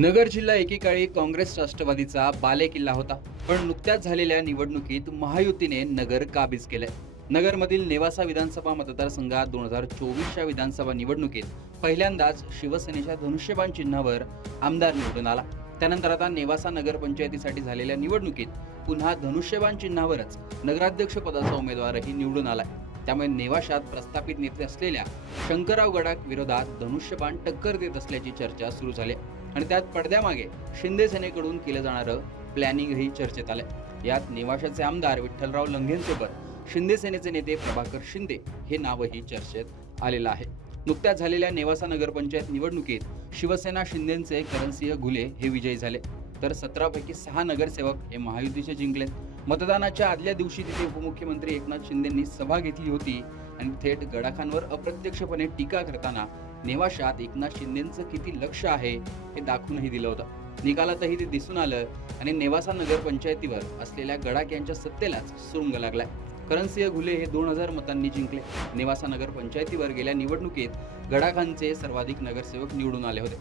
नगर जिल्हा एकेकाळी काँग्रेस राष्ट्रवादीचा बालेकिल्ला होता, पण नुकत्याच झालेल्या निवडणुकीत महायुतीने नगर काबीज केलंय. नगरमधील नेवासा विधानसभा मतदारसंघात 2024च्या विधानसभा निवडणुकीत पहिल्यांदाच शिवसेनेच्या धनुष्यबाण चिन्हावर आमदार निवडून आला. त्यानंतर आता नेवासा नगरपंचायतीसाठी झालेल्या निवडणुकीत पुन्हा धनुष्यबाण चिन्हावरच नगराध्यक्ष पदाचा उमेदवारही निवडून आलाय. त्यामुळे नेवाशात प्रस्थापित नेते असलेल्या शंकरराव गडाख विरोधात धनुष्यबाण टक्कर देत असल्याची चर्चा सुरू झाली आणि त्यात पडद्यामागे शिंदे सेनेकडून केलं जाणारं प्लॅनिंगही चर्चेत आलंय. यात नेवाशाचे आमदार विठ्ठलराव लंघेंसोबत शिंदे सेनेचे नेते प्रभाकर शिंदे हे नावही चर्चेत आलेलं आहे. नुकत्याच झालेल्या नेवासा नगरपंचायत निवडणुकीत शिवसेना शिंदेचे करणसिंह घुले हे विजयी झाले, तर 17 पैकी 6 नगरसेवक हे महायुतीचे जिंकले. मतदानाच्या आदल्या दिवशी तिथे उपमुख्यमंत्री एकनाथ शिंदेंनी सभा घेतली होती आणि थेट गडाखांवर अप्रत्यक्षपणे टीका करताना नेवाशात एकनाथ शिंदेंचं किती लक्ष आहे हे दाखवूनही दिलं होतं. निकालातही ते दिसून आलं आणि नेवासा नगरपंचायतीवर असलेल्या गडाख यांच्या सत्तेलाच सुरुंग लागलाय. करणसिंह घुले हे 2000 मतांनी जिंकले. नेवासा नगरपंचायतीवर गेल्या निवडणुकीत गडाखांचे सर्वाधिक नगरसेवक निवडून आले होते.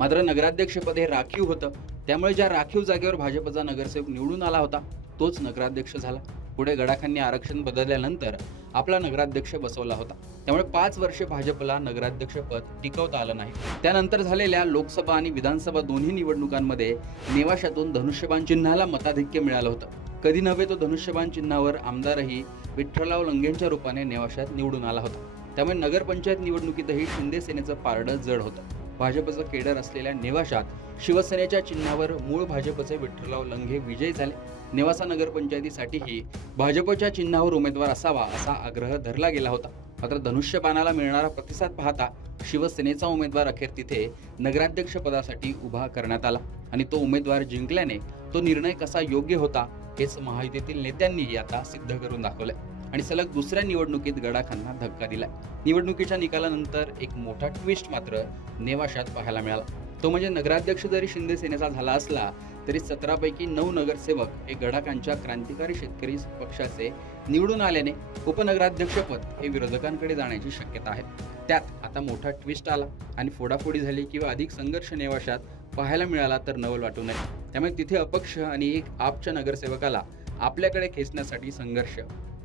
मात्र नगराध्यक्षपद हे राखीव होतं, त्यामुळे ज्या राखीव जागेवर भाजपचा नगरसेवक निवडून आला होता तोच नगराध्यक्ष झाला. पुढे गडाखांनी आरक्षण बदलल्यानंतर आपला नगराध्यक्ष बसवला होता, त्यामुळे 5 वर्षे भाजपला नगराध्यक्षपद टिकवता आलं नाही. त्यानंतर झालेल्या लोकसभा आणि विधानसभा दोन्ही निवडणुकांमध्ये नेवाशातून धनुष्यबाण चिन्हाला मताधिक्य मिळालं होतं. कधी नव्हे तो धनुष्यबाण चिन्हावर आमदारही विठ्ठलराव लंघेंच्या रूपाने नेवाशात निवडून आला होता. त्यामुळे नगरपंचायत निवडणुकीतही शिंदे सेनेचं पारडं जड होतं. भाजपचं केडर असलेल्या नेवाशात शिवसेनेच्या चिन्हावर मूळ भाजपचे विठ्ठलराव लंघे विजयी झाले. नेवासा नगरपंचायतीसाठीही भाजपच्या चिन्हावर उमेदवार असावा असा आग्रह धरला गेला होता. मात्र धनुष्यबाणाला मिळणारा प्रतिसाद पाहता शिवसेनेचा उमेदवार अखेर तिथे नगराध्यक्ष पदासाठी उभा करण्यात आला आणि तो उमेदवार जिंकल्याने तो निर्णय कसा योग्य होता हेच महायुतीतील नेत्यांनीही आता सिद्ध करून दाखवलंय आणि सलग दुसऱ्या निवडणुकीत गडाखांना धक्का दिलाय. निवडणुकीच्या निकालानंतर एक मोठा ट्विस्ट मात्र नेवाशात पाहायला मिळाला. तो म्हणजे नगराध्यक्ष जरी शिंदे सेनेचा झाला असला तरी 17 पैकी 9 नगरसेवक हे गडाखांच्या क्रांतिकारी शेतकरी पक्षाचे निवडून आल्याने उपनगराध्यक्षपद हे विरोधकांकडे जाण्याची शक्यता आहे. त्यात आता मोठा ट्विस्ट आला आणि फोडाफोडी झाली किंवा अधिक संघर्ष नेवाशात पाहायला मिळाला तर नवल वाटू नये. त्यामुळे तिथे अपक्ष आणि एक आपच्या नगरसेवकाला आपल्याकडे खेचण्यासाठी संघर्ष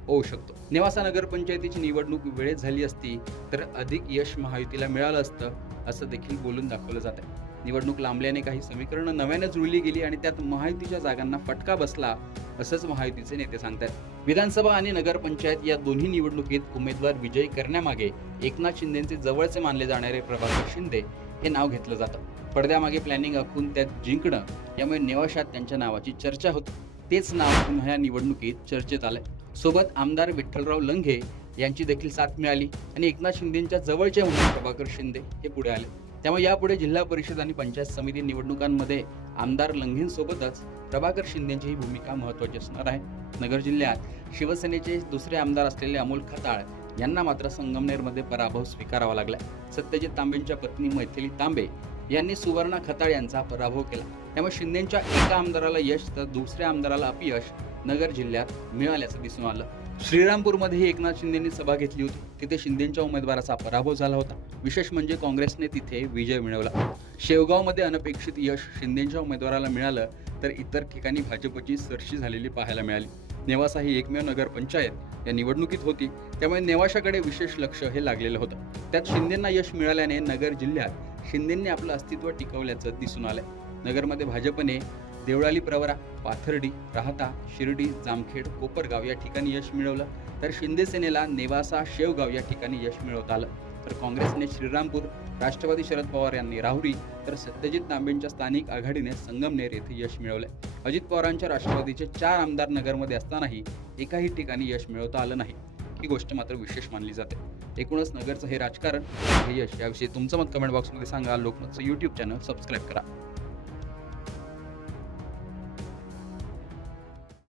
होऊ शकतो. नेवासा नगरपंचायतीची निवडणूक वेळेत झाली असती तर अधिक यश महायुतीला मिळालं असतं असं देखील बोलून दाखवलं जात आहे. निवडणूक लांबल्याने काही समीकरणं नव्याने जुळली गेली आणि त्यात महायुतीच्या जागांना फटका बसला असंच महायुतीचे नेते सांगतात. विधानसभा आणि नगरपंचायत या दोन्ही निवडणुकीत उमेदवार विजयी करण्यामागे एकनाथ शिंदेचे जवळचे मानले जाणारे प्रभाकर शिंदे हे नाव घेतलं जातं. पडद्यामागे प्लॅनिंग आखून त्यात जिंकणं यामुळे नेवाशात त्यांच्या नावाची चर्चा होती. तेच नाव पुन्हा या निवडणुकीत चर्चेत आलंय. सोबत आमदार विठ्ठलराव लंघे यांची देखील साथ मिळाली आणि एकनाथ शिंदेंच्या जवळचे म्हणून प्रभाकर शिंदे हे पुढे आले. त्यामुळे यापुढे जिल्हा परिषद आणि पंचायत समिती निवडणुकांमध्ये आमदार लंघेंसोबतच प्रभाकर शिंदेंची ही भूमिका महत्त्वाची असणार आहे. नगर जिल्ह्यात शिवसेनेचे दुसरे आमदार असलेले अमोल खताळ यांना मात्र संगमनेरमध्ये पराभव स्वीकारावा लागला. सत्यजित तांबेंच्या पत्नी मैथिली तांबे यांनी सुवर्णा खताळ यांचा पराभव केला. त्यामुळे शिंदेंच्या एका आमदाराला यश तर दुसऱ्या आमदाराला अपयश नगर जिल्ह्यात मिळाल्याचं दिसून आलं. श्रीरामपूरमध्येही एकनाथ शिंदेंनी सभा घेतली होती. तिथे शिंदेंच्या उमेदवाराचा पराभव झाला होता. विशेष म्हणजे काँग्रेसने तिथे विजय मिळवला. शेवगावमध्ये अनपेक्षित यश शिंदेंच्या उमेदवाराला मिळालं तर इतर ठिकाणी भाजपची सरशी झालेली पाहायला मिळाली. नेवासा ही एकमेव नगरपंचायत या निवडणुकीत होती, त्यामुळे नेवाशाकडे विशेष लक्ष हे लागलेलं होतं. त्यात शिंदेंना यश मिळाल्याने नगर जिल्ह्यात शिंदेंनी आपलं अस्तित्व टिकवल्याचं दिसून आलंय. नगरमध्ये भाजपने देवळाली प्रवरा, पाथर्डी, राहता, शिर्डी, जामखेड, कोपरगाव या ठिकाणी यश मिळवलं, तर शिंदे सेनेला नेवासा, शेवगाव या ठिकाणी यश मिळवता आलं. तर काँग्रेसने श्रीरामपूर, राष्ट्रवादी शरद पवार यांनी राहुरी, तर सत्यजित तांबेंच्या स्थानिक आघाडीने संगमनेर येथे यश मिळवले. अजित पवारांच्या राष्ट्रवादीचे 4 आमदार नगरमध्ये असतानाही एकाही ठिकाणी यश मिळवता आलं नाही. ही गोष्ट मात्र विशेष मानली जाते. एकूणच नगरचं हे राजकारण, हे यश याविषयी तुमचं मत कमेंट बॉक्समध्ये सांगा. लोकमतचं YouTube चॅनल सबस्क्राईब करा.